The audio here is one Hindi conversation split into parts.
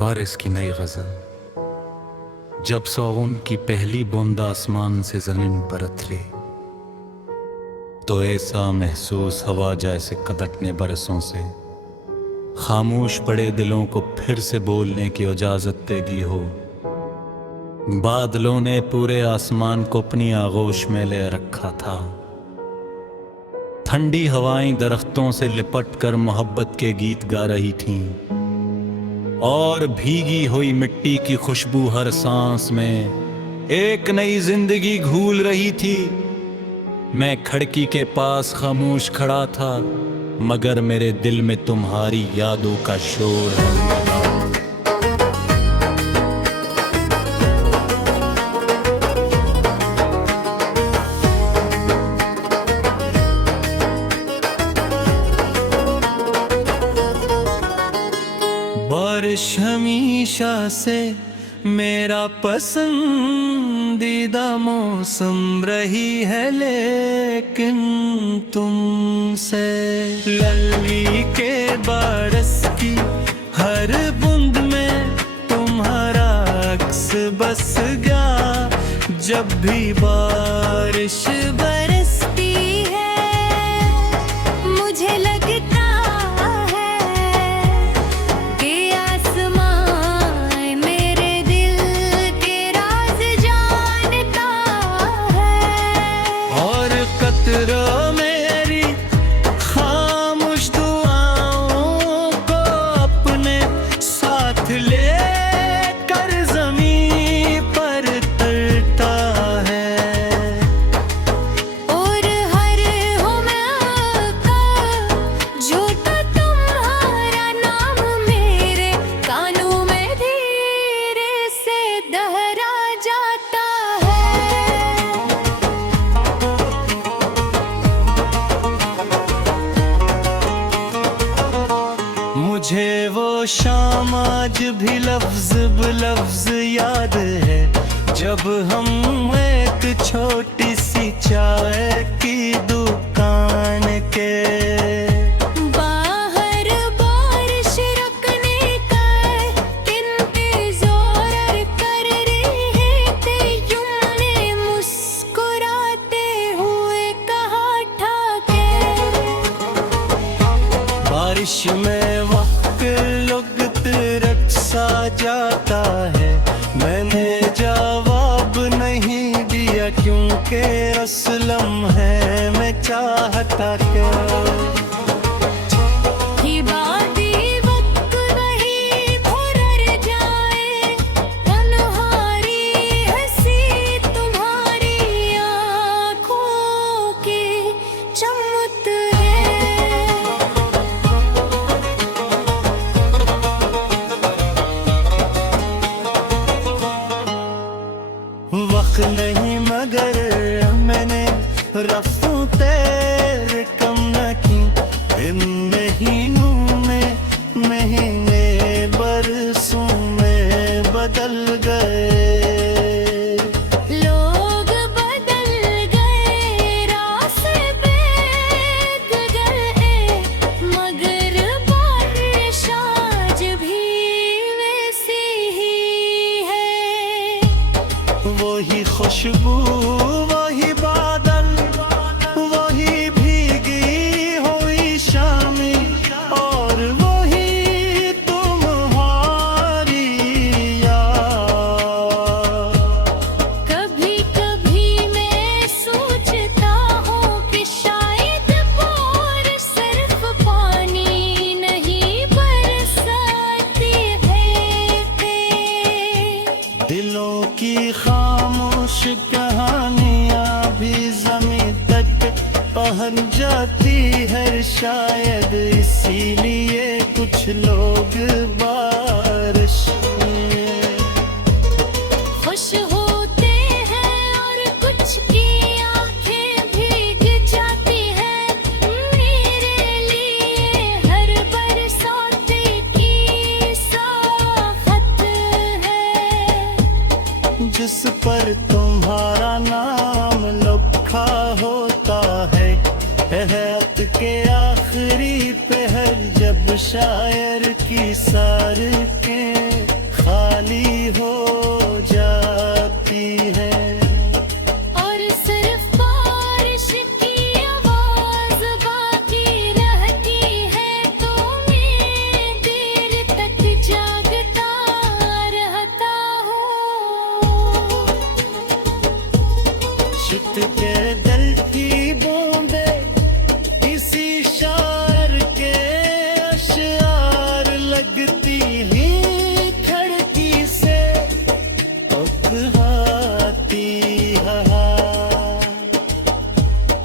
बारिश की नई गज़ल। जब सौगुन की पहली बूंद आसमान से ज़मीन पर उतरी तो ऐसा महसूस हवा जैसे कदकने बरसों से खामोश पड़े दिलों को फिर से बोलने की इजाज़त दे दी हो। बादलों ने पूरे आसमान को अपनी आगोश में ले रखा था। ठंडी हवाएं दरख्तों से लिपट कर मोहब्बत के गीत गा रही थीं और भीगी हुई मिट्टी की खुशबू हर सांस में एक नई जिंदगी घूल रही थी। मैं खिड़की के पास खामोश खड़ा था, मगर मेरे दिल में तुम्हारी यादों का शोर है। बारिश हमेशा से मेरा पसंदीदा मौसम रही है, लेकिन तुमसे लली के बारिश की हर बूंद में तुम्हारा अक्स बस गया। जब भी बारिश बरसती है मुझे लगता मेरी खामोश दुआओं को अपने साथ ले कर ज़मीन पर तरता है। और हर हुम्का झूठा तुम्हारा नाम मेरे कानों में धीरे से दोहरा जाता मुझे वो शाम आज भी लफ्ज बलफ्ज याद है, जब हम एक छोटी सी चाय की दुकान के बाहर बारिश रुकने का इंतजार कर रहे थे। तुमने मुस्कुराते हुए कहा था कि बारिश में रक्षा जाता है। मैंने जवाब नहीं दिया क्योंकि असलम है मैं चाहता क्या। वक्त नहीं मगर मैंने रफ्तों तेरे कम न की। इन महीनों में महीने बरसों में बदल गए। लोग बदल गए, रास्ते गए, मगर बारिश आज भी वैसी ही है। वही खुशबू वही बादल वही भीगी हुई शामी और वही तुम्हारी याद। कभी कभी मैं सोचता हूँ कि शायद बारिश सिर्फ पानी नहीं बरसाती है, दिलों की खामोश कहानियाँ भी ज़मीं तक पहुँच जाती है। शायद इसीलिए कुछ लोग बारिश में खुश होते हैं और कुछ की आंखें भीग जाती हैं। मेरे लिए हर बरसात की साखत है, जिस पर तुम्हारा नाम लिखा होता है। हयात के आखिरी पहर जब शायर की सार के खाली हो जाती है। और सिर्फ बारिश की आवाज बाकी रहती है, तो मैं देर तक जागता रहता हूँ। चित के दल की बूंदे किसी शायर के अशआर लगती ही खिड़की से टकराती है।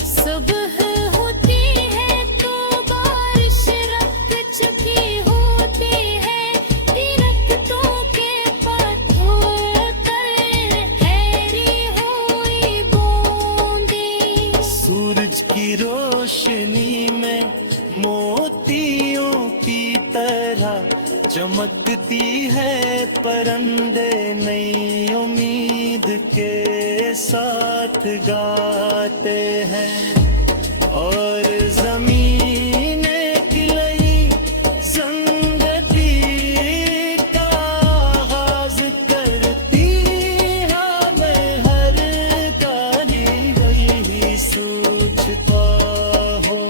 सुबह होती है तो बारिश रख चुकी होती है, दरख्तों के पत्तों पर ठहरी हुई बूंदें। सूरज की रोशनी में मोतियों की तरह चमकती है परंदे, नई उम्मीद के साथ गाते हैं। और ज़मीने खिलाई ज़िंदगी का आगाज़ करती है। मैं हर कली वही सोचता हूँ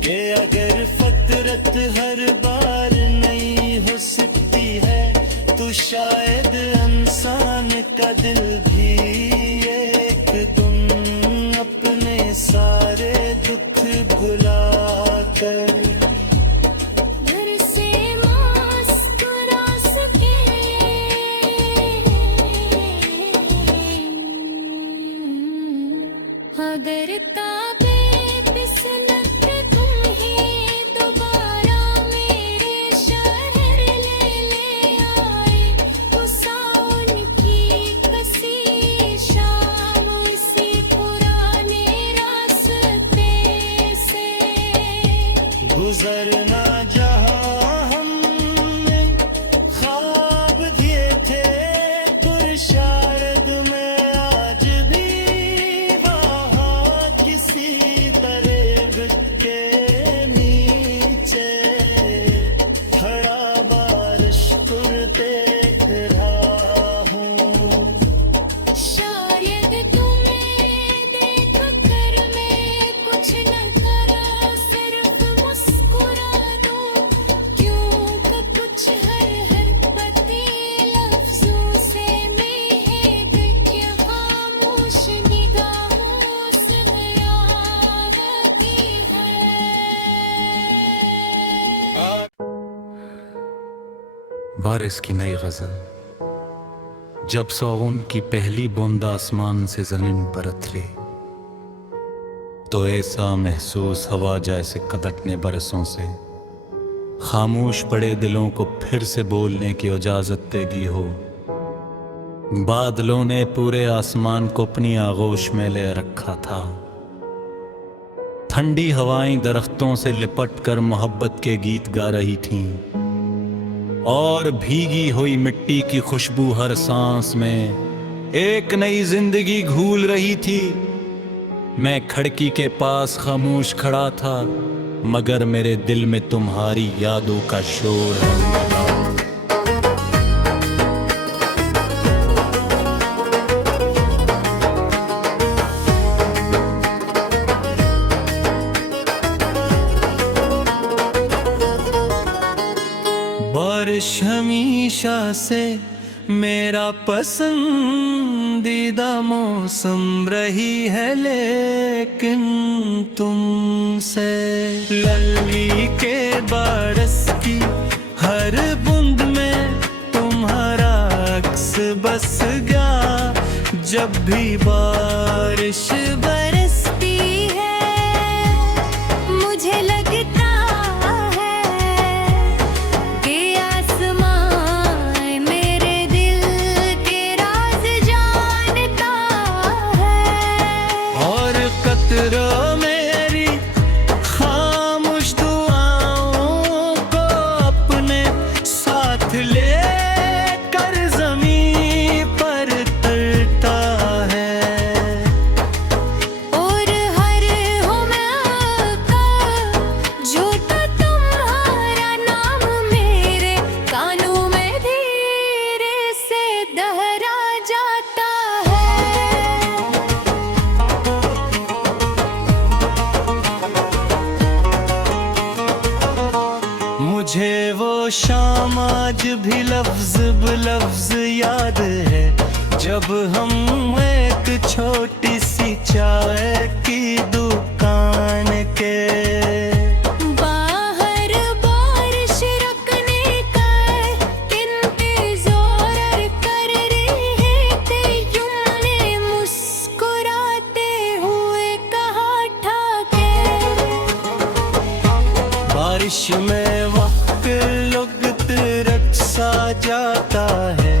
कि अगर फितरत हर बार नहीं हो सकती है, तो शायद इंसान का दिल भी एक दिन अपने सारे दुख भुला कर घर से मुस्कुरा सके। अगर ताबे फिसलत तुम्हें दोबारा मेरे शहर ले आए, तो सावन की कसी शाम इसी पुराने रास्ते से गुजरना जहाँ हमने ख्वाब दिए थे, तो शायद मैं आज भी वहाँ किसी तरह के नीचे खड़ा बारिश को देख रहा हूँ। शायद तुम्हें देख कर मैं कुछ न करा, सिर्फ मुस्कुरा दूं, क्योंकि कुछ हर बातें लफ्जों से महक के खामोश निगाहों से बयानती है। बारिश की नई गजल। जब सावन की पहली बूंद आसमान से जमीन पर उतरी, तो ऐसा महसूस हवा जैसे कदकने बरसों से खामोश पड़े दिलों को फिर से बोलने की इजाजत दे दी हो। बादलों ने पूरे आसमान को अपनी आगोश में ले रखा था। ठंडी हवाएं दरख्तों से लिपट कर मोहब्बत के गीत गा रही थीं, और भीगी हुई मिट्टी की खुशबू हर सांस में एक नई जिंदगी घूल रही थी। मैं खिड़की के पास खामोश खड़ा था, मगर मेरे दिल में तुम्हारी यादों का शोर है। बारिश हमेशा से मेरा पसंदीदा मौसम रही है, लेकिन तुमसे लली के बारिश की हर बूंद में तुम्हारा अक्स बस गया। जब भी बारिश बरसती है मुझे लगता है कि आसमान मेरे दिल के राज जानता है। और कतरों मेरी खामोश दुआओं को अपने साथ ले कर जमीन पर तरता है। मुझे वो शाम आज भी लफ्ज बलफ्ज याद है, जब हम एक छोटी सी चाय की दुकान के बाहर बारिश रखने का इंतजार कर रहे थे, यूं मुस्कुराते हुए कहा ठाके। बारिश में वक्त लगत रक्सा जाता है,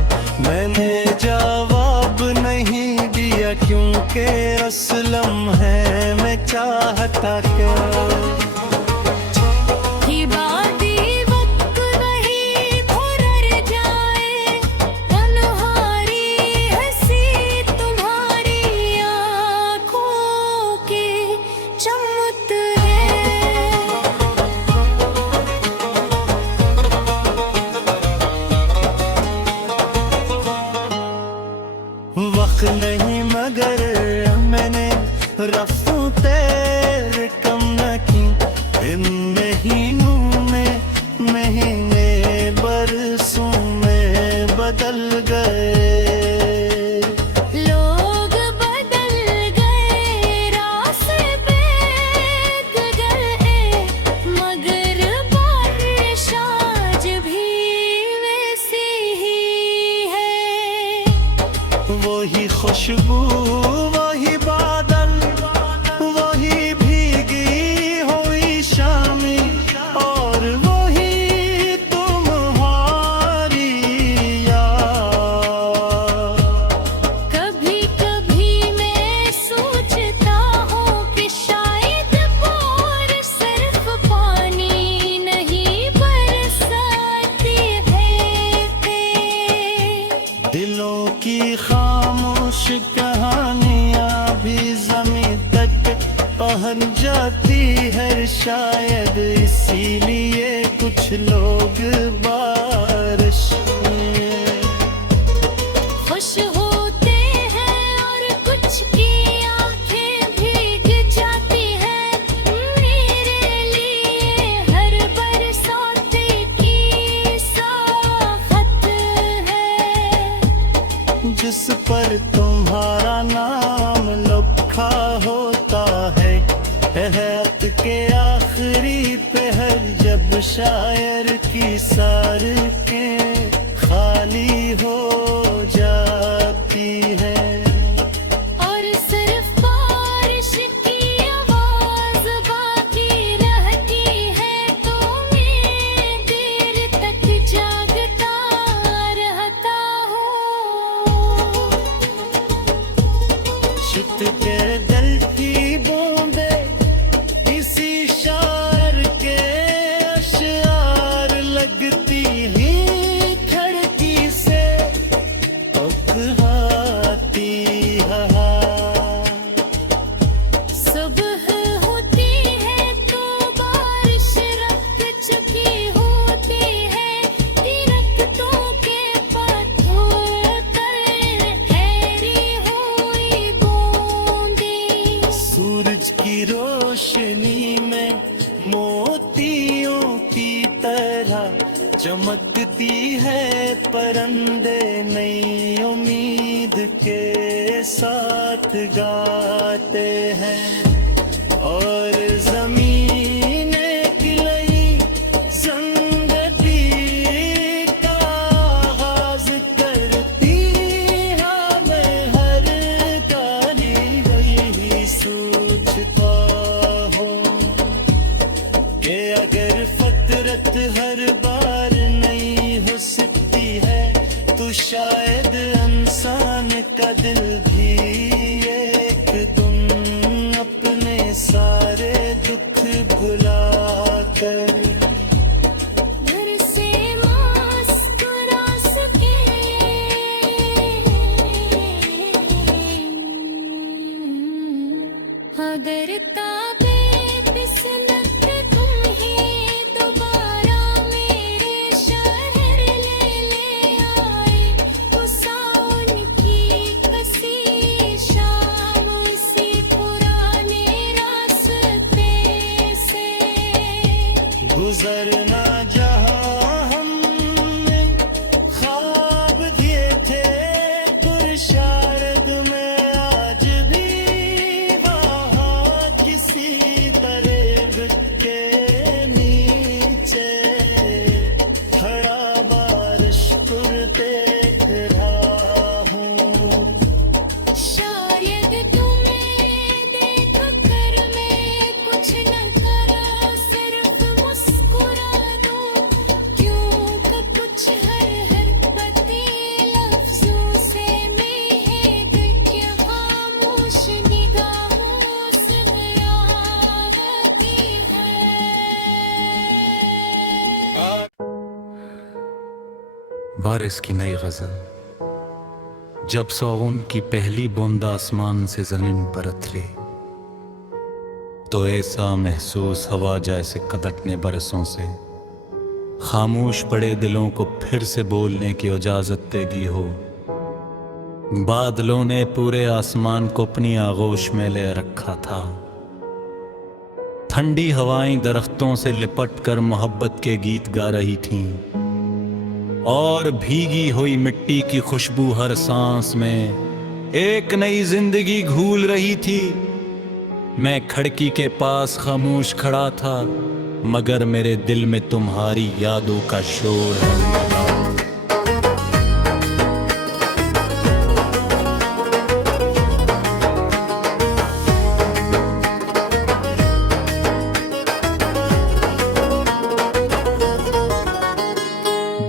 मैंने जवाब नहीं दिया क्योंकि असलम है मैं चाहता क्या। ये बाती वक्त नहीं भुरर जाए, तन्हारी हंसी तुम्हारी आँखों के चमत है। वक्त नहीं मगर मैंने रफ्तों तेरे कम न की, इन महीनों में महीने बरसों में बदल गए। लोग बदल गए, रास्ते गए, मगर बारिश आज भी वैसी ही है। वही खुशबू वही बादल वही भीगी हुई शामी, और वही तुम्हारी याद। कभी कभी मैं सोचता हूँ कि शायद बार सिर्फ पानी नहीं बरसाती है, दिलों की खामोश कहानियां भी ज़मीं तक पहुंच जाती है, शायद इसीलिए कुछ लोग बारिश में खुश होते हैं और कुछ की आंखें भीग जाती हैं। मेरे लिए हर बरसात की साखत है, जिस पर तुम्हारा नाम लिखा होता है हयात के आखिरी पहर, जब शायर की सड़कें खाली हो जाती है। और सिर्फ बारिश की आवाज बाकी रहती है, तो मैं देर तक जागता रहता हूँ। छुट के जलती बूंदे किसी शायर के अशआर लगती ही खिड़की से टकराती हवा। सुबह होती है तो बारिश रुक चुकी होती है, दरख्तों के पत्तों पर ठहरी हुई बूंदें। सूरज की रोशनी में मोतियों की तरह चमकती है, परंदे नई उम्मीद के साथ गाते हैं, और ज़मीने गिलई ज़िंदगी का आगाज़ करती है। मैं हर गाली वही सोचता हूँ कि अगर फतरत हर बार नहीं हो सकती है, तो शायद इंसान का दिल भी एक दिन अपने सारे दुख भुला कर घर से मुस्कुरा सके। अगर ताबे फिसलत तुम्हें दोबारा मेरे शहर ले आए, तो सावन की कसी शाम उसी पुराने रास्ते से ना जहां हमने ख्वाब दिए थे पुरशारद में, आज भी वहाँ किसी तरह के नीचे खड़ा बारिश पर देख रहा हूँ। शायद तुम्हें देख कर मैं कुछ न करा, सिर्फ मुस्कुरा दूं, क्योंकि कुछ हर हरकतें लफ्जों से महक के खामोश निगाहों से बयानती है। बारिश की नई गजल। जब सौगुन की पहली बूंद आसमान से जमीन पर उतरी, तो ऐसा महसूस हवा जैसे कदटने बरसों से खामोश पड़े दिलों को फिर से बोलने की इजाजत दे दी हो। बादलों ने पूरे आसमान को अपनी आगोश में ले रखा था। ठंडी हवाएं दरख्तों से लिपट कर मोहब्बत के गीत गा रही थीं, और भीगी हुई मिट्टी की खुशबू हर सांस में एक नई जिंदगी घूल रही थी। मैं खिड़की के पास खामोश खड़ा था, मगर मेरे दिल में तुम्हारी यादों का शोर है।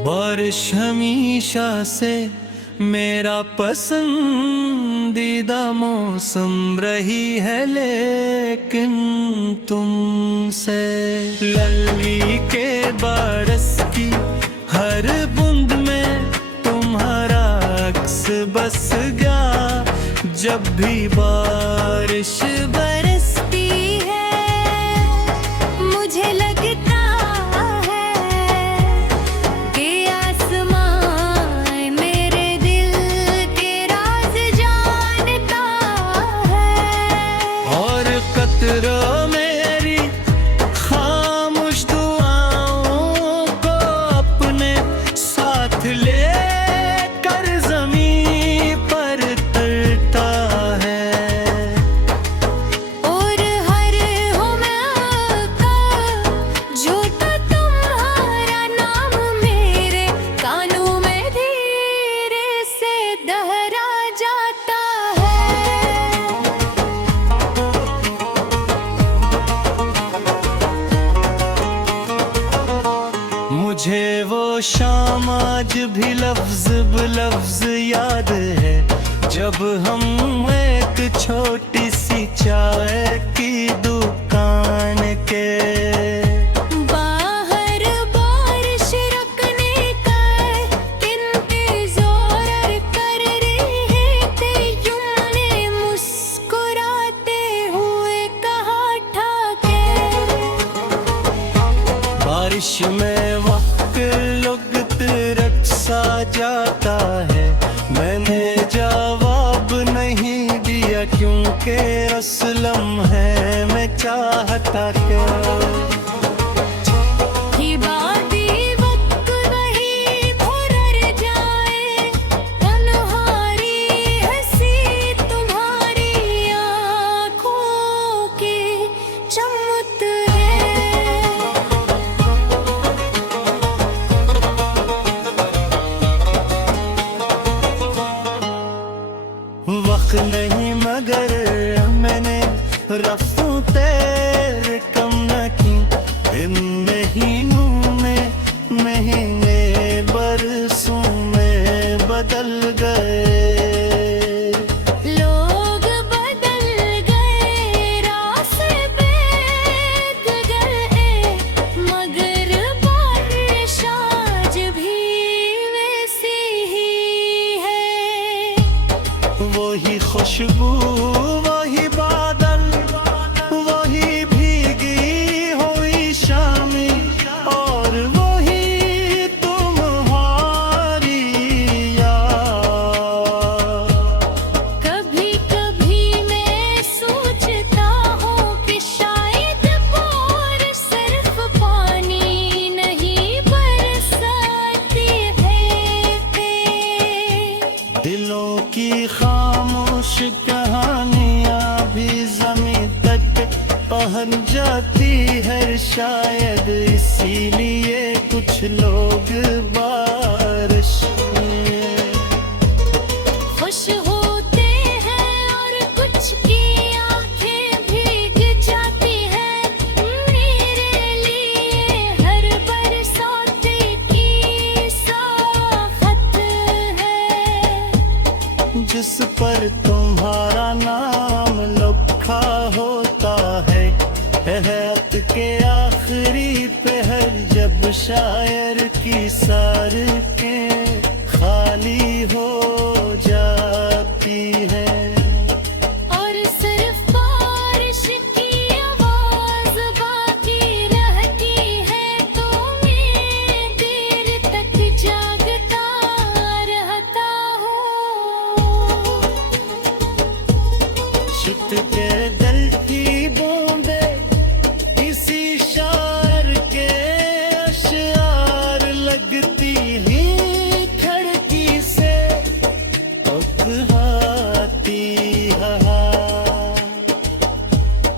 बारिश हमेशा से मेरा पसंदीदा मौसम रही है, लेकिन तुमसे लली के बारिश की हर बूंद में तुम्हारा अक्स बस गया। जब भी बारिश बरसती है मुझे लगता है कि आसमान मेरे दिल के राज जानता है, और कतरों मेरी खामोश दुआओं को अपने साथ ले कर ज़मीं पर तरता है। और हर हुम्मा का झूठा तुम्हारा नाम मेरे कानों में धीरे से दोहरा जाता है। मुझे वो शाम आज भी लफ्ज बलफ्ज याद है, जब हम एक छोटी सी चाय की दुकान के बाहर बारिश रुकने का इंतजार कर रहे थे, तुमने मुस्कुराते हुए कहा था कि बारिश में वक्त लगत रक्सा जाता है। मैंने जवाब नहीं दिया क्योंकि रसलम है मैं चाहता क्या। ही बाती वक्त नहीं भुरर जाए, तन्हारी हंसी तुम्हारी आँखों की चमक है। वक्त नहीं मगर मैंने रफ्तों तेरे कम न की। इन महीनों में महीने बरसों में बदल गए। लोग बदल गए, रास्ते बदल गए, मगर बारिश आज भी वैसी ही है। वही खुशबू वही बादल वही भीगी हुई शामी, और वही तुम्हारी याद। कभी कभी मैं सोचता हूँ कि शायद बारिश सिर्फ पानी नहीं शायद इसीलिए कुछ लोग बारिश में खुश होते हैं और कुछ की आंखें भीग जाती हैं। मेरे लिए हर बरसात की साखत है। जिस पर तुम्हारा नाम लिखा होता है हयात के आखिरी पहर, जब शायर की सड़कें खाली हो जाती है और सिर्फ बारिश की आवाज बाकी रहती है, तो मैं देर तक जागता रहता हूँ। छुट के जलती बूंदे किसी शायर के अशआर लगती ही खिड़की से टकराती हवा।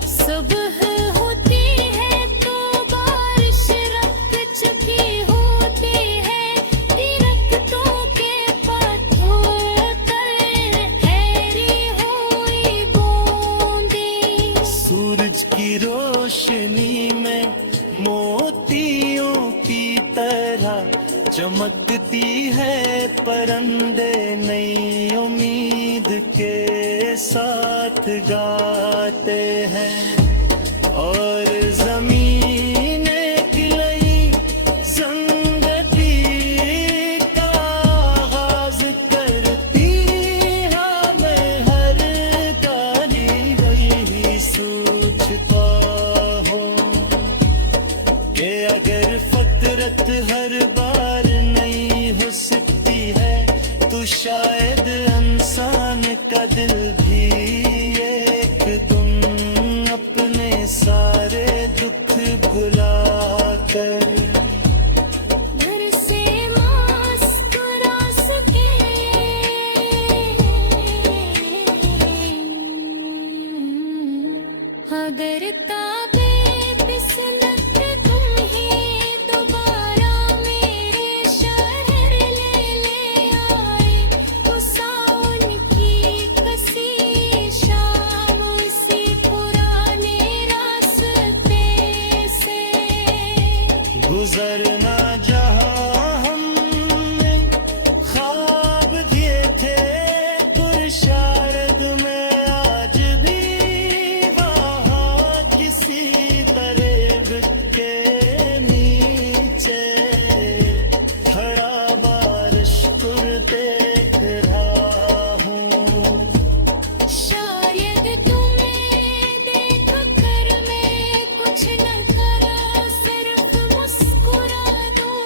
सुबह होती है तो बारिश रुक चुकी होती है, दरख्तों के पत्तों पर ठहरी हुई बूंदें। सूरज की रोशनी में मोतियों की तरह चमकती है परंदे, नई उम्मीद के साथ गाते हैं और ज़मीने गिलई ज़िंदगी का आगाज़ करती है। मैं हर गाली वही सोचता हूँ कि अगर फितरत हर बार नहीं हो सकती है, तो शायद इंसान का दिल भी एक दिन अपने सारे दुख भुला कर घर से मुस्कुरा सके। अगर ताबे फिसलत तुम ही दोबारा मेरे शहर ले आए, तो सावन की कसी शाम उसी पुराने रास्ते से गुजरना जहाँ हमने ख्वाब दिए थे पुरशारद में, आज भी वहाँ किसी तरह के नीचे खड़ा बारिश को देख रहा हूँ। शायद तुम्हें देख कर मैं कुछ न करा, सिर्फ मुस्कुरा दूं,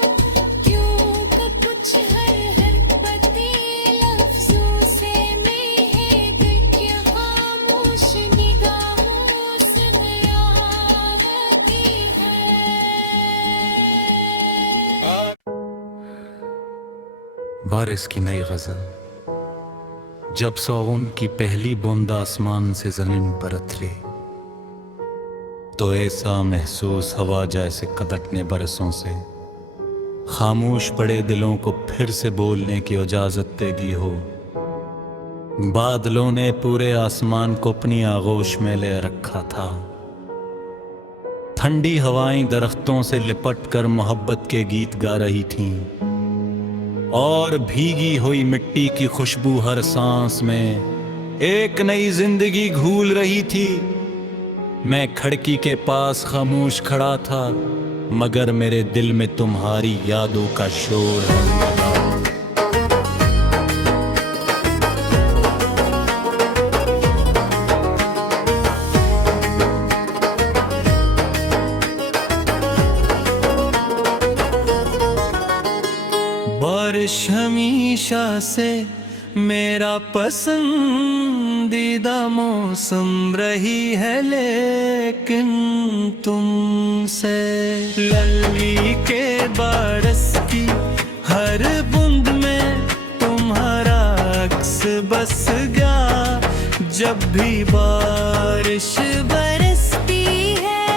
क्योंकि कुछ हर पति लफ्जों से महक के खामोश निगाहों से आती है। बारिश की नई गजल। जब सावन की पहली बूंद आसमान से जमीन पर उतरी, तो ऐसा महसूस हवा जैसे कदकने बरसों से खामोश पड़े दिलों को फिर से बोलने की इजाजत दे दी हो। बादलों ने पूरे आसमान को अपनी आगोश में ले रखा था। ठंडी हवाएं दरख्तों से लिपट कर मोहब्बत के गीत गा रही थीं, और भीगी हुई मिट्टी की खुशबू हर सांस में एक नई जिंदगी घूल रही थी। मैं खिड़की के पास खामोश खड़ा था, मगर मेरे दिल में तुम्हारी यादों का शोर है। बारिश हमेशा से मेरा पसंदीदा मौसम रही है, लेकिन तुमसे लली के बारिश की हर बूंद में तुम्हारा अक्स बस गया। जब भी बारिश बरसती है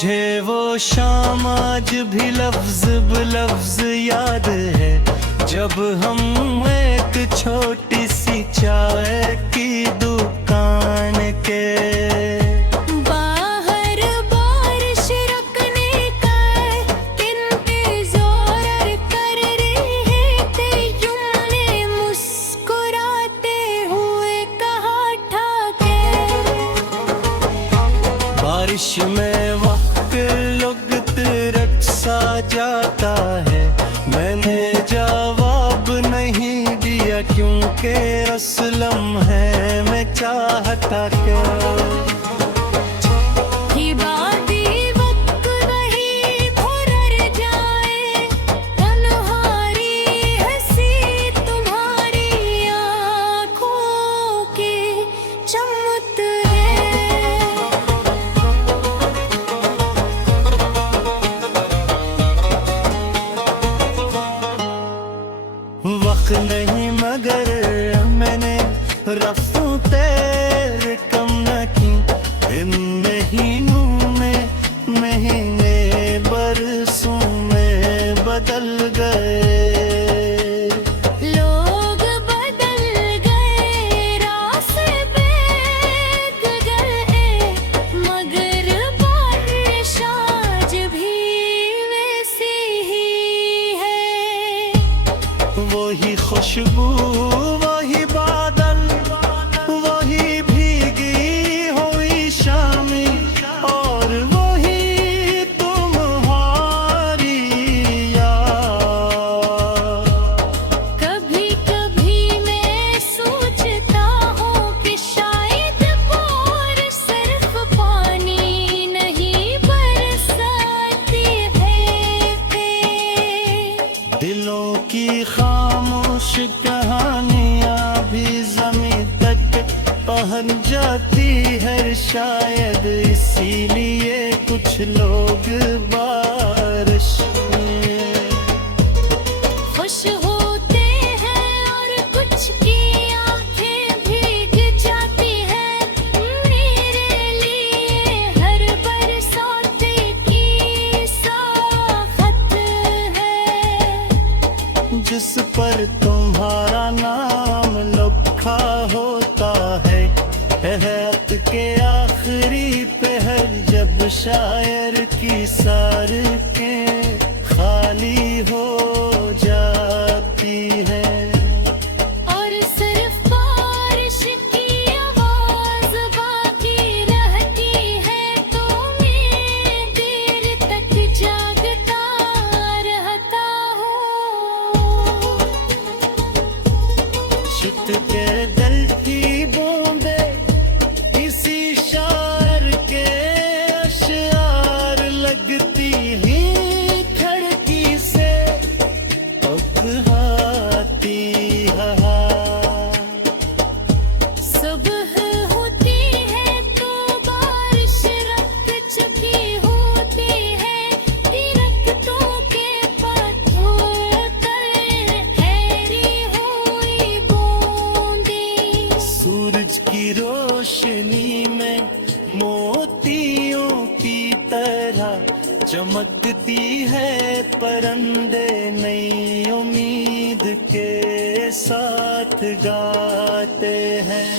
मुझे वो शाम आज भी लफ्ज बलफ्ज याद है, जब हम एक छोटी सी चाय की दुकान के बाहर बारिश रखने का इंतजार कर रहे थे, तुमने मुस्कुराते हुए कहा ठाके। बारिश में वक्त लगत रक्सा जाता है, मैंने जवाब नहीं दिया क्योंकि असलम है मैं चाहता क्या। ये बाती वक्त नहीं भुरर जाए, तन्हारी हंसी तुम्हारी आँखों के चमत है। वक्त नहीं मगर मैंने रफ्तों तेरे कम न की, इन महीनों में महीने बरसों में बदल गए। लोग बदल गए, रास्ते गए, मगर बारिश आज भी वैसी ही है। वही खुशबू वही बादल वही भीगी हुई शामी, और वही तुम्हारी याद। कभी कभी मैं सोचता हूँ कि शायद बार सिर्फ पानी नहीं बरसाती है, दिलों की खामोश कहानियां भी ज़मीं तक पहुंच जाती है, शायद इसीलिए कुछ लोग बारिश में खुश होते हैं और कुछ की आंखें भीग जाती हैं। मेरे लिए हर बरसात की साखत है, जिस पर तुम्हारा नाम लिखा होता है हयात के आखिरी पहर, जब शायर की सड़कें खाली हो जाती है। और सिर्फ बारिश की आवाज बाकी रहती है, तो मैं देर तक जागता रहता हूँ। चित के डलती बूंदे किसी शायर के अशआर लगती ही खिड़की से अपहाती हवा। सुबह होती है तो बारिश रख चुकी होती है, दरख्तों के पत्तों पर ठहरी हुई बूंदें। सूरज की रोशनी में मोतियों की तरह चमकती है, परंदे नई उम्मीद के साथ गाते हैं,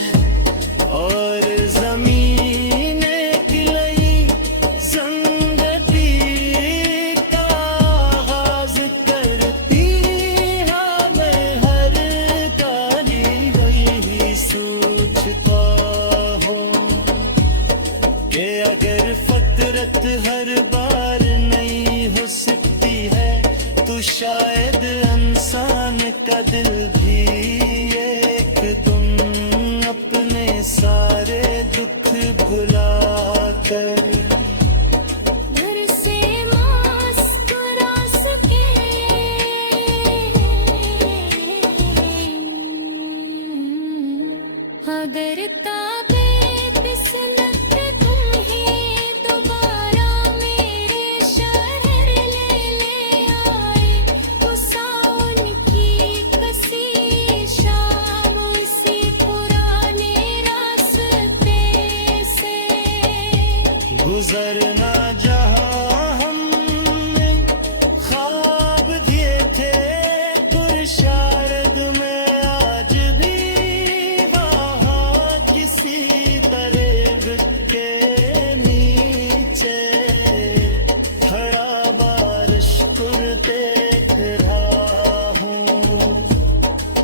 और जमीने खिलाई संगति का आगाज करती है। मैं हर कारी वही सोचता हूँ कि अगर फतरत हर बार नहीं हो सकती है, तो शायद इंसान का दिल भी एक दिन अपने सारे दुख भुला कर घर से मुस्कुरा सके। अगर ताबे फिसलत तुम्हें दोबारा मेरे शहर ले आए, तो सावन की कसी शाम उसी पुराने रास्ते से ना जहां हमने ख्वाब दिए थे पुरशारद में, आज भी वहाँ किसी तरह के नीचे खड़ा बारिश कुर्ते देख रहा हूँ।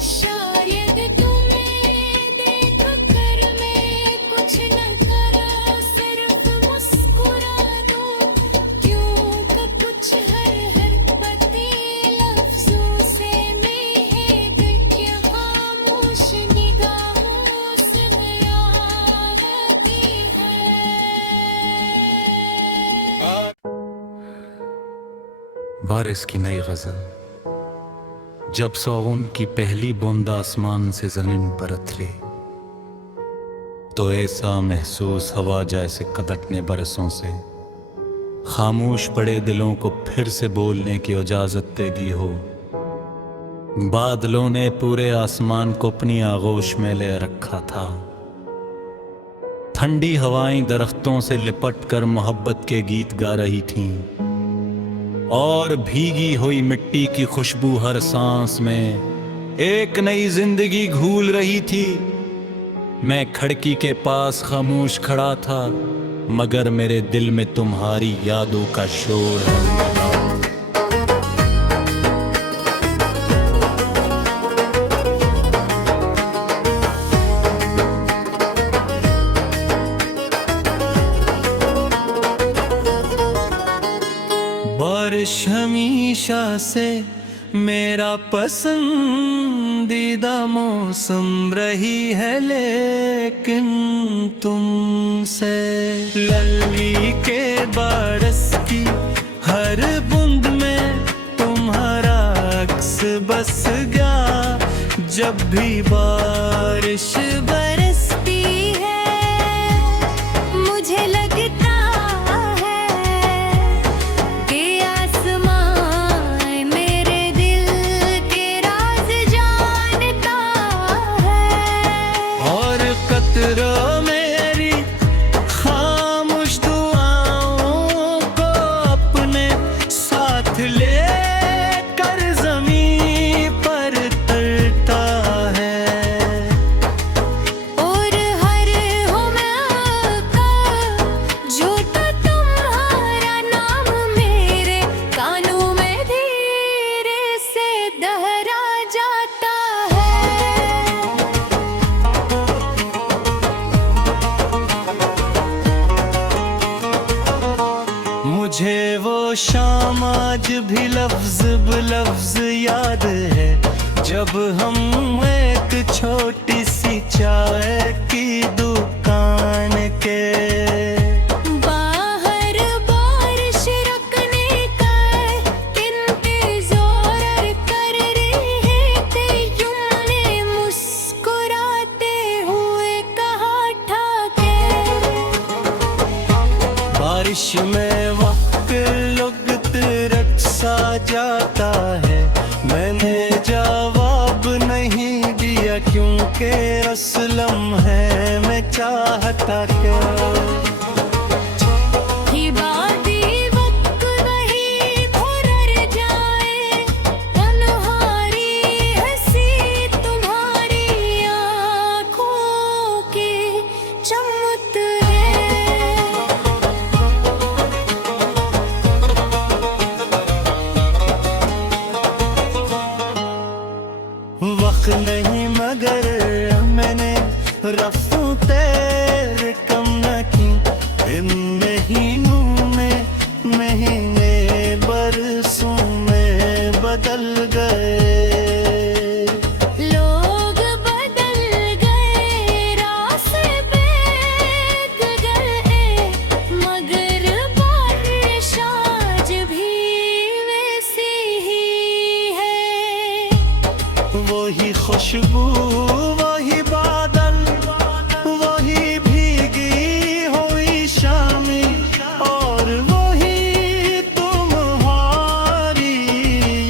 शायद तुम्हें देख कर मैं कुछ न करा, सिर्फ मुस्कुरा दूं। क्यों का कुछ हर बातें लफ्जों से महक के खामोश निगाहों से बयाती है। बारिश की नई गजल। जब सौगुन की पहली बूंद आसमान से जमीन पर उतरी, तो ऐसा महसूस हवा जैसे कदटने बरसों से खामोश पड़े दिलों को फिर से बोलने की इजाजत दे दी हो। बादलों ने पूरे आसमान को अपनी आगोश में ले रखा था। ठंडी हवाएं दरख्तों से लिपट कर मोहब्बत के गीत गा रही थीं, और भीगी हुई मिट्टी की खुशबू हर सांस में एक नई जिंदगी घूल रही थी। मैं खिड़की के पास खामोश खड़ा था, मगर मेरे दिल में तुम्हारी यादों का शोर है। बारिश हमेशा से मेरा पसंदीदा मौसम रही है, लेकिन तुमसे लली के बारिश की हर बूंद में तुम्हारा अक्स बस गया। जब भी बारिश बरसती है मुझे लगता है कि आसमान मेरे दिल के राज जानता है। और कतरों मेरी खामोश दुआओं को अपने साथ ले कर जमीन पर तरता है। और हर हुमा का झूठा तुम्हारा नाम मेरे कानों में धीरे से दोहरा जाता है। मुझे वो शाम आज भी लफ्ज बलफ्ज याद है, जब हम एक छोटी सी चाय की दुकान के बाहर बारिश रुकने का इंतजार कर रहे थे। तुमने मुस्कुराते हुए कहा था कि बारिश में वक्त लगत रक्सा जाता है। मैंने जवाब नहीं दिया क्योंकि असलम है मैं चाहता क्या। ये बाती वक्त नहीं भुलर जाए, तन्हारी हंसी तुम्हारी आँखों की चमक है। वक्त नहीं मगर मैंने रफ्तों तेरे कम न की। इन महीनों में महीने बरसों में बदल गए। लोग बदल गए, रास्ते बदल गए, मगर बारिश आज भी वैसी ही है। वही खुशबू वही बादल वही भीगी हुई शामी, और वही तुम्हारी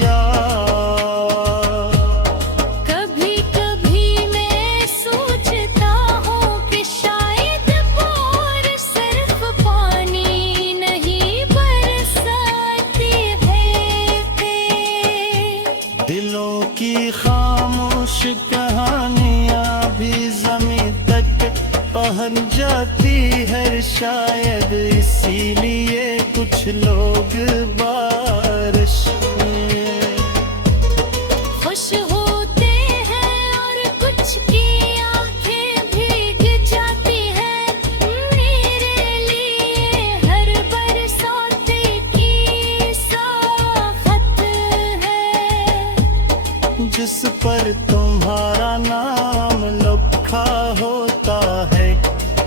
याद। कभी कभी मैं सोचता हूँ कि शायद बारिश सिर्फ पानी नहीं बन जाती है शायद, इसीलिए कुछ लोग बारिश में खुश होते हैं और कुछ की आंखें भीग जाती हैं। मेरे लिए हर बरसात की साफत है, जिस पर तुम्हारा नाम लिखा होता है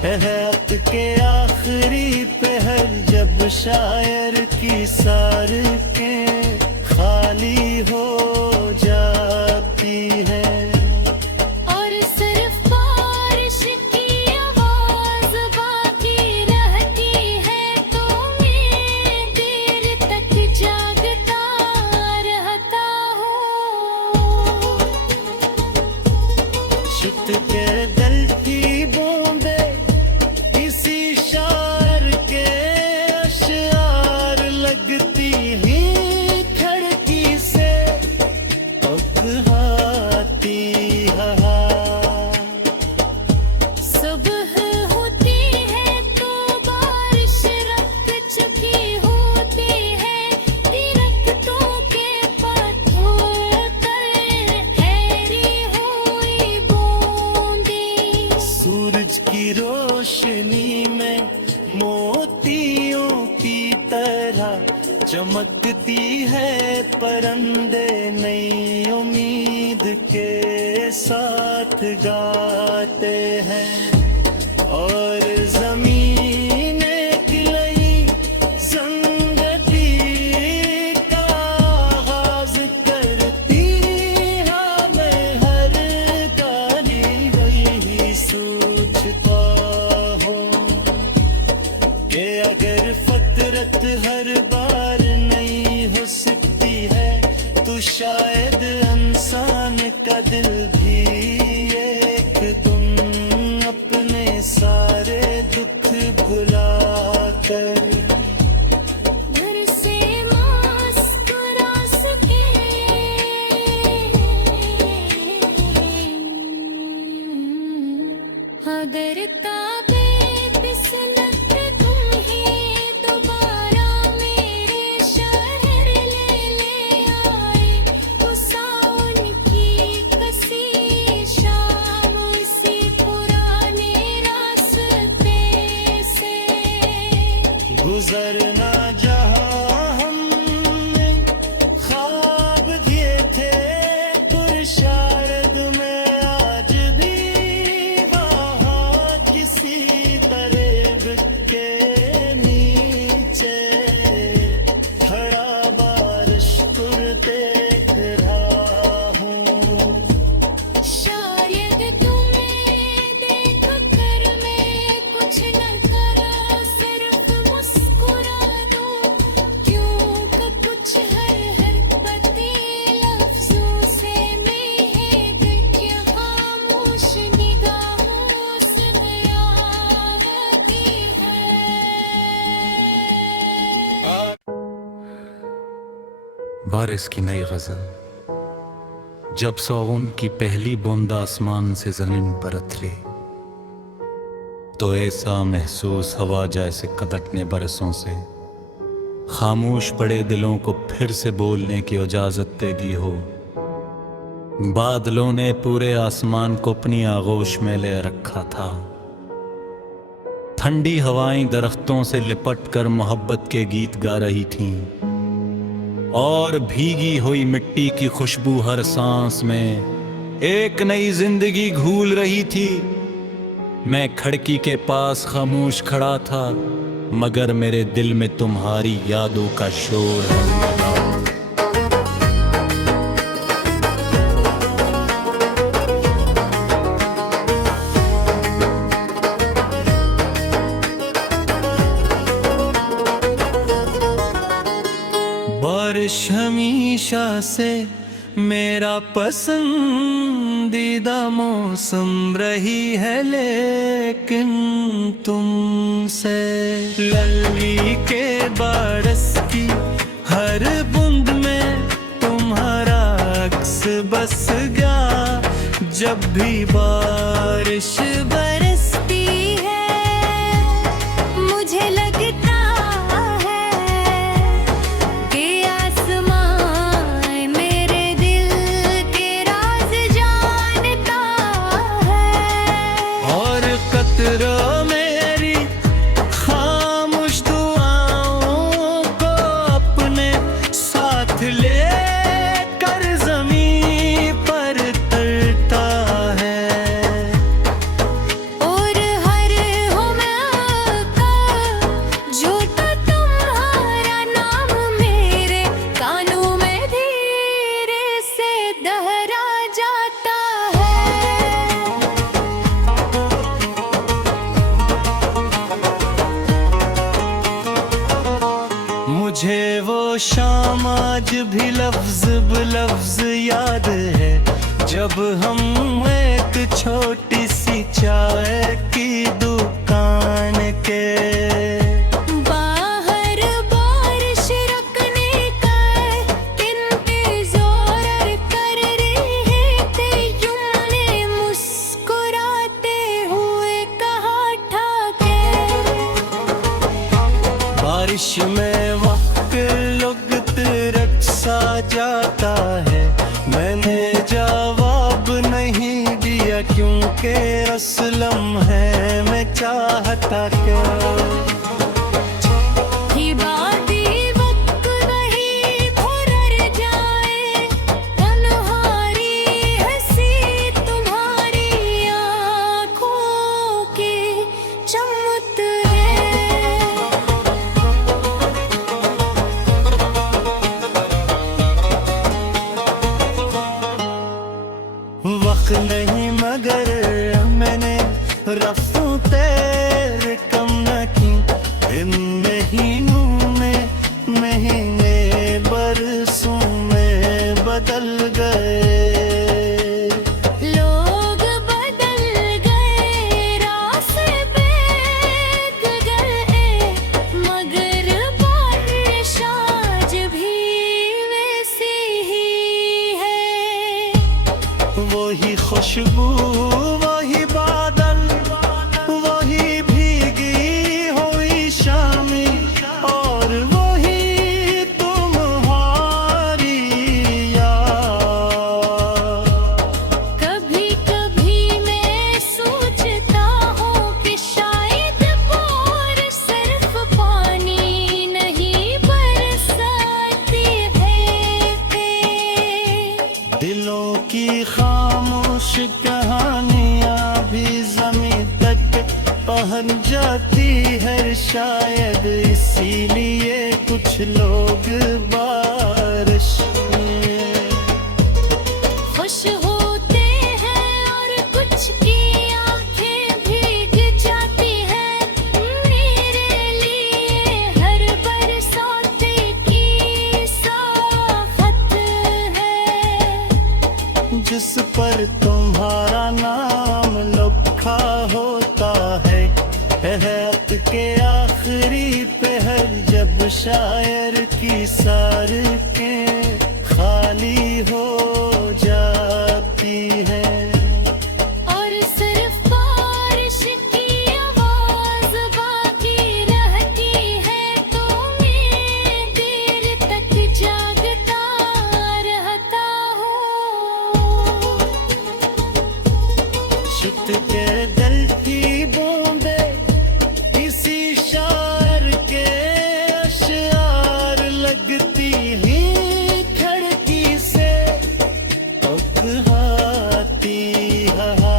हयात के आखिरी पहर, जब शायर की सड़कें खाली हो जाती है। और सिर्फ बारिश की आवाज बाकी रहती है, तो मैं देर तक जागता रहता हूँ। चित के दिल की बूंदे किसी शायर के अशआर लगती ही खिड़की से टकराती हवा। सुबह होती है तो बारिश रुक चुकी होती है, दरख्तों के पत्तों पर ठहरी हुई बूंदें। सूरज की रोशनी में मोतियों की तरह चमकती है परिंदे, नई उम्मीद के साथ गाते हैं। और जमीन एक नई जिंदगी का आगाज करती है। मैं हर गाली वही सोचता हूँ कि अगर फितरत हर बार नहीं हो सकती है, तो शायद इंसान का दिल भी एक दिन अपने सारे दुख भुला कर घर से मुस्कुरा सके। अगर ताबे फिसलत तुम्हें दोबारा मेरे शहर ले आए, तो सावन की कसी शाम उसी पुराने रास्ते से गुजरना जहाँ हमने ख्वाब दिए थे, पुरशारद में आज भी वहाँ किसी तरह के नीचे खड़ा बारिश को देख रहा हूँ। शायद तुम्हें देख कर मैं कुछ न करा, सिर्फ मुस्कुरा दूं, क्योंकि कुछ हर हरकती लफ्जों से महक के खामोश निगाहों से बयां रहती है। बारिश की नई गजल। जब सावन की पहली बूंद आसमान से जमीन पर उतरी, तो ऐसा महसूस हवा जैसे कदटने बरसों से खामोश पड़े दिलों को फिर से बोलने की इजाजत दे दी हो। बादलों ने पूरे आसमान को अपनी आगोश में ले रखा था। ठंडी हवाएं दरख्तों से लिपट कर मोहब्बत के गीत गा रही थीं, और भीगी हुई मिट्टी की खुशबू हर सांस में एक नई जिंदगी घूल रही थी। मैं खिड़की के पास खामोश खड़ा था, मगर मेरे दिल में तुम्हारी यादों का शोर है। बारिश हमेशा से मेरा पसंदीदा मौसम रही है, लेकिन तुमसे लली के बारिश की हर बूंद में तुम्हारा अक्स बस गया। जब भी बारिश बरसती है मुझे वो शाम आज भी लफ्ज बलफ्ज याद है, जब हम एक छोटी सी चाय की दुकान के बाहर बारिश रखने का इंतजार कर रहे थे, यूं मुस्कुराते हुए कहा ठाके। बारिश में वक्त लगत रक्सा जाता है, मैंने जवाब नहीं दिया क्योंकि असलम है मैं चाहता क्या। ही बाती वक्त नहीं भुरर जाए, तन्हारी हंसी तुम्हारी आँखों की चमक है। वक्त नहीं मगर मैंने रफ्तों तेरे कम न की, इन महीनों में महीने बरसों में बदल गए। लोग बदल गए, रास्ते गए, मगर बारिश आज भी वैसी ही है। वही खुशबू वही बादल वही भीगी हुई शामी, और वही तुम्हारी याद। कभी कभी मैं सोचता हूँ कि शायद बार सिर्फ पानी नहीं बरसाती है, दिलों की खामोश कहानियां भी ज़मीं तक पहुंच जाती है, शायद इसीलिए कुछ लोग बारिश में खुश होते हैं और कुछ की आंखें भीग जाती हैं। मेरे लिए हर बरसात की साफत है, जिस पर तुम्हारा नाम लिखा होता है हयात के आखिरी पहर, जब शायर की सड़कें खाली हो जाती है। और सिर्फ बारिश की आवाज बाकी रहती है, तो मैं देर तक जागता रहता हूँ। छुट के डलती बूंदे किसी शायर के अशआर लगती ही खिड़की से टकराती हवा।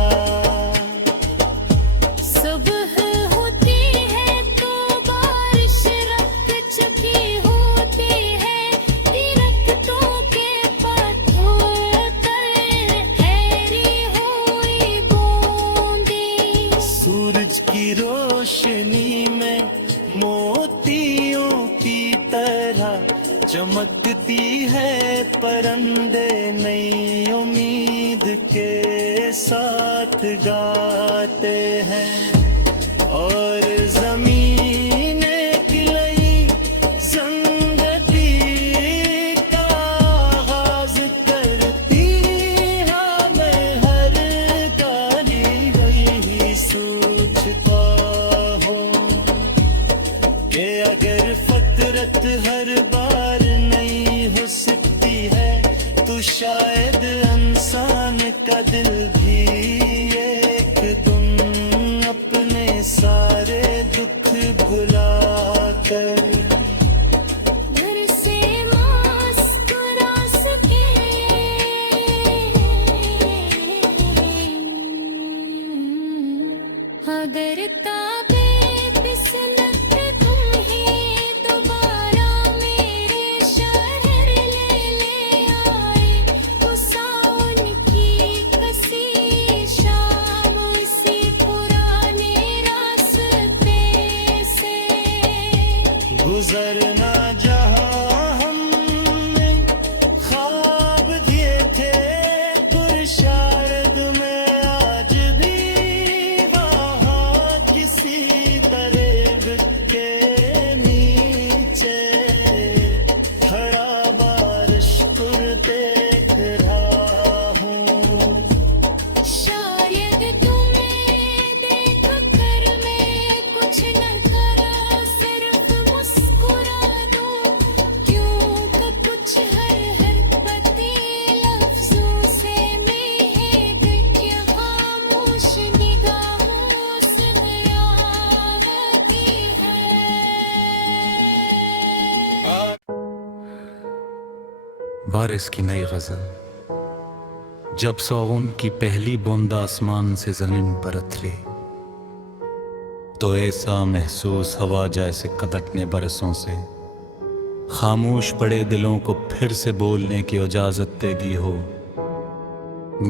सुबह होती है तो बारिश रुक चुकी होती है, दरख्तों के पत्तों पर ठहरी हुई बूंदें। सूरज की रोशनी में मोतियों की तरह चमकती है, परंदे नई उम्मीद के साथ गाते हैं, और जमीने खिलाई जिंदगी का आगाज करती है। मैं हर गाली वही सोचता हूँ कि अगर फितरत हर बार नहीं हो सकती है, तो शायद इंसान का दिल भी एक दिन अपने सारे दुख भुला कर घर से मुस्कुरा सके। अगर ताबे फिसलत तुम्हें दोबारा मेरे शहर ले आए, तो सावन की कसी शाम उसी पुराने रास्ते से ना जहां हमने ख्वाब दिए थे पुरशारद में, आज भी वहाँ किसी तरह के नीचे खड़ा बारिश पर देख रहा हूँ। शायद तुम्हें देख कर मैं कुछ न करा, सिर्फ मुस्कुरा दूं, क्यों का कुछ हर हरकती लफ्जों से महक के खामोश निगाहों से आती है। बारिश की नई गजल। जब सौगुन की पहली बूंद आसमान से जमीन पर उतरी, तो ऐसा महसूस हवा जैसे कदकने बरसों से खामोश पड़े दिलों को फिर से बोलने की इजाजत दे दी हो।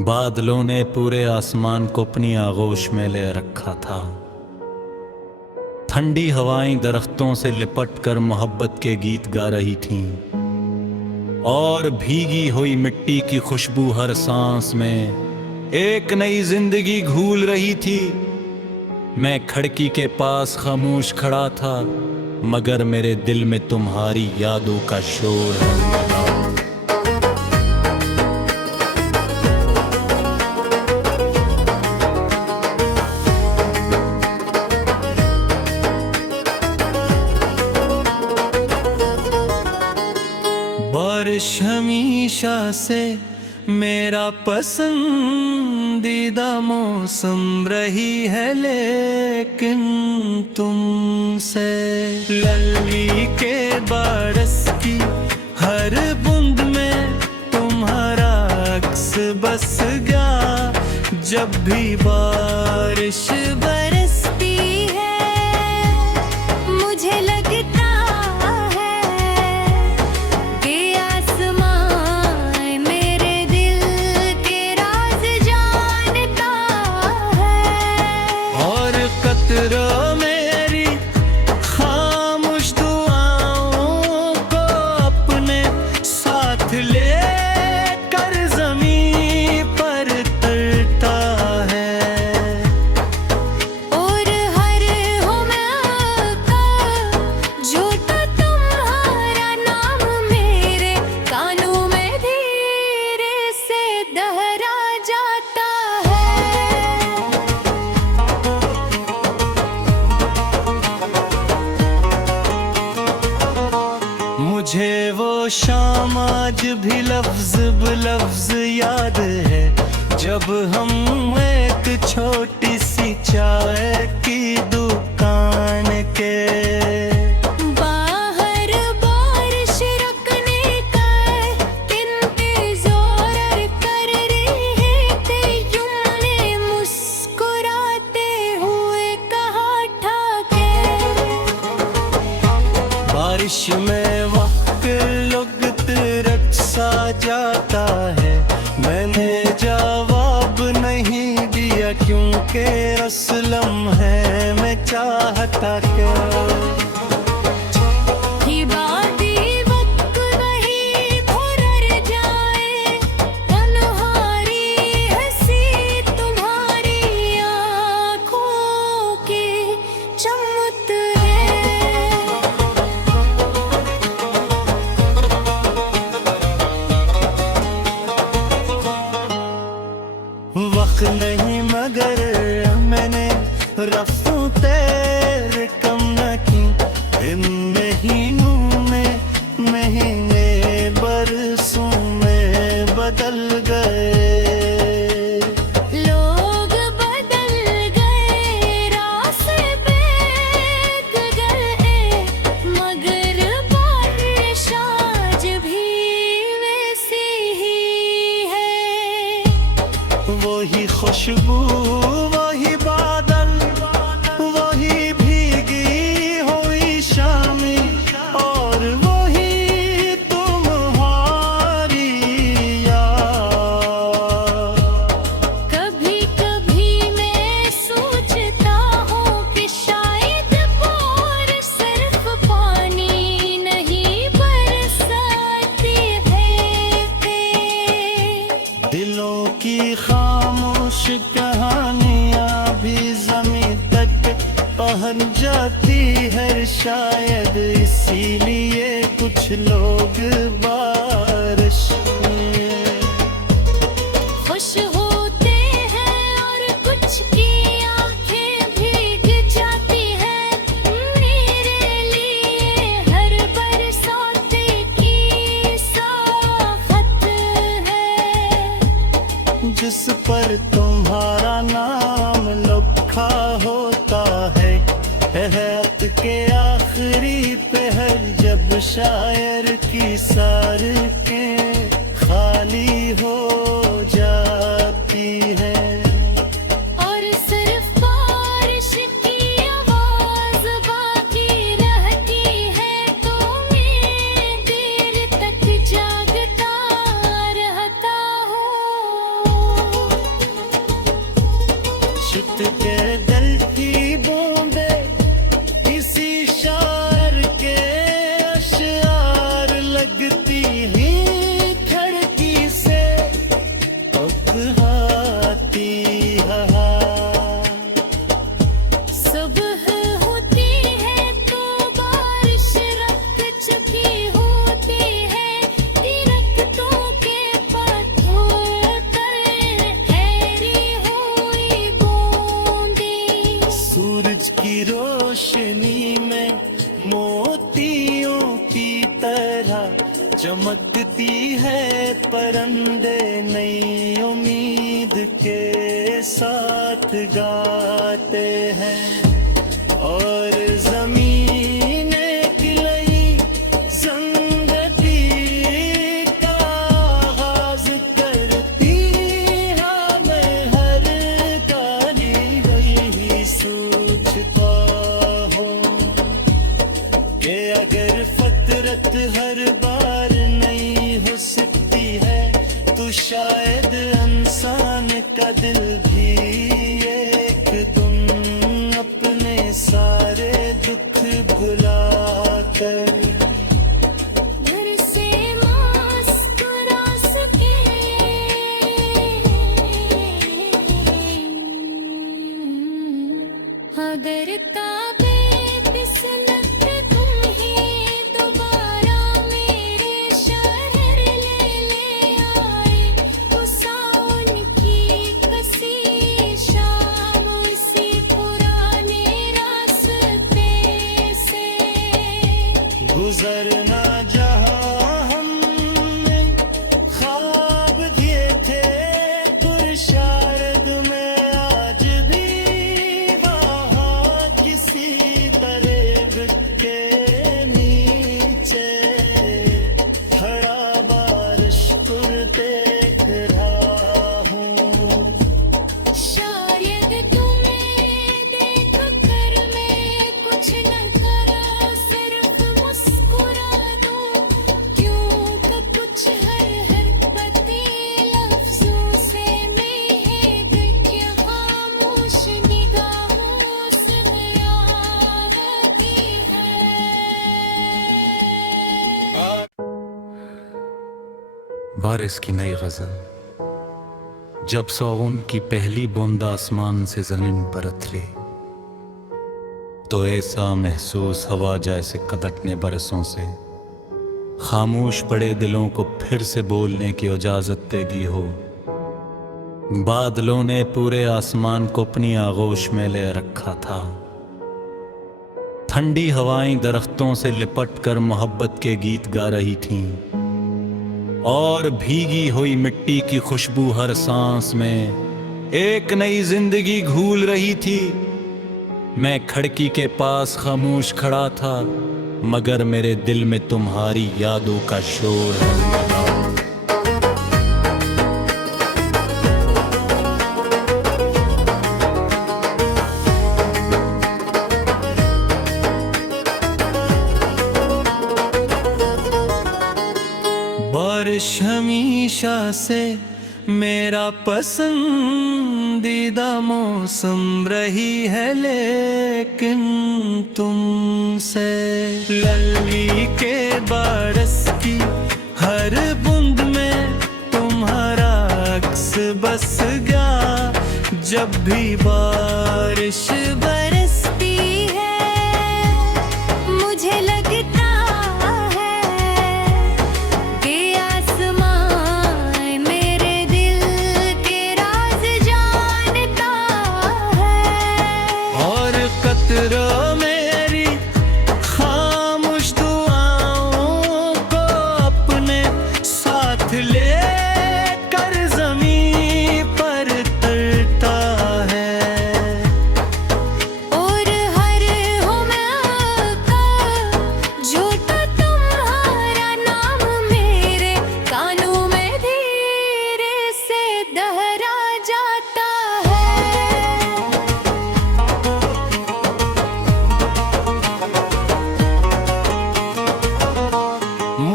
बादलों ने पूरे आसमान को अपनी आगोश में ले रखा था। ठंडी हवाएं दरख्तों से लिपट कर मोहब्बत के गीत गा रही थीं, और भीगी हुई मिट्टी की खुशबू हर सांस में एक नई जिंदगी घूल रही थी। मैं खिड़की के पास खामोश खड़ा था, मगर मेरे दिल में तुम्हारी यादों का शोर है। बारिश हमेशा से मेरा पसंदीदा मौसम रही है, लेकिन तुमसे लली के बारिश की हर बूंद में तुम्हारा अक्स बस गया। जब भी बारिश बरसती है मुझे लगता है कि आसमान मेरे दिल के राज जानता है, और कतरों मेरी खामोश दुआओं को अपने साथ ले कर ज़मीं पर तरता है। और हर हुम्का झूठा तुम्हारा नाम मेरे कानों में धीरे से दोहरा जाता है। मुझे वो शाम आज भी लफ्ज बलफ्ज याद है, जब हम एक छोटी सी चाय की दुकान के बाहर बारिश रुकने का इंतजार कर रहे थे, तुमने मुस्कुराते हुए कहा था कि बारिश में वक्त लगत रक्सा जाता है। मैंने जवाब नहीं दिया क्योंकि रसलम है मैं चाहता क्या। ही बाती वक्त नहीं भुरर जाए, तन्हारी हंसी तुम्हारी आँखों की चमक है। वक्त नहीं मगर मैंने रफ्तों तेरे कम न की। इन महीनों में महीने बरसों में बदल गए। लोग बदल गए, रास्ते बदल गए, मगर बारिश आज भी वैसी ही है। वही खुशबू वही बादल वही भीगी हुई शामी, और वही तुम्हारी याद। कभी कभी मैं सोचता हूँ कि शायद बारिश सिर्फ पानी नहीं शायद इसीलिए कुछ लोग बारिश में खुश होते हैं और कुछ की आंखें भीग जाती हैं। मेरे लिए हर बरसात की साफत है। जिस पर तुम्हारा नाम लिखा होता है हयात के आखिरी पहर, जब शायर की सड़कें खाली हो जाती है। और सिर्फ बारिश की आवाज बाकी रहती है, तो मैं देर तक जागता रहता हूँ। छुट के डलती बूंदे किसी शायर के अशआर लगती ही खिड़की से अपहाती हवा। सुबह होती है तो बारिश रख चुकी होती है। दरख्तों के पत्तों पर ठहरी हुई बूंदें। सूरज की रोशनी में मोतियों की तरह चमकती है परंदे, नई उम्मीद के साथ गाते हैं। और ज़मीने गिलई ज़िंदगी का आगाज़ करती है। मैं हर गाली वही सोचता हूँ कि अगर फितरत हर बार नहीं हो सकती है, तो शायद इंसान का दिल भी एक दिन अपने सारे दुख भुला कर घर से मुस्कुरा सके। अगर ताबे बिस्मत तुम ही दोबारा मेरे शहर ले आए, तो सावन की कसी शाम उसी पुराने रास्ते से गुजरना जहाँ हमने ख्वाब दिए थे पुरशारद में, आज भी वहाँ किसी तरह के नीचे खड़ा बारिश पर देख रहा हूँ। शायद तुम्हें देख कर मैं कुछ न करा, सिर्फ मुस्कुरा दूं। क्यों का कुछ हर बातें लफ्जों से महक के खामोश निगाहों से आती है। बारिश की नई गजल। जब सावन की पहली बूंद आसमान से जमीन पर उतरी, तो ऐसा महसूस हवा जैसे कदकने बरसों से खामोश पड़े दिलों को फिर से बोलने की इजाजत दे दी हो। बादलों ने पूरे आसमान को अपनी आगोश में ले रखा था। ठंडी हवाएं दरख्तों से लिपट कर मोहब्बत के गीत गा रही थीं, और भीगी हुई मिट्टी की खुशबू हर सांस में एक नई जिंदगी घूल रही थी। मैं खिड़की के पास खामोश खड़ा था, मगर मेरे दिल में तुम्हारी यादों का शोर है। बारिश हमेशा से मेरा पसंदीदा मौसम रही है, लेकिन तुमसे लली के बारिश की हर बूंद में तुम्हारा अक्स बस गया। जब भी बारिश बरसती है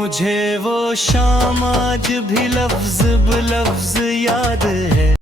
मुझे वो शाम आज भी लफ्ज ब लफ्ज याद है।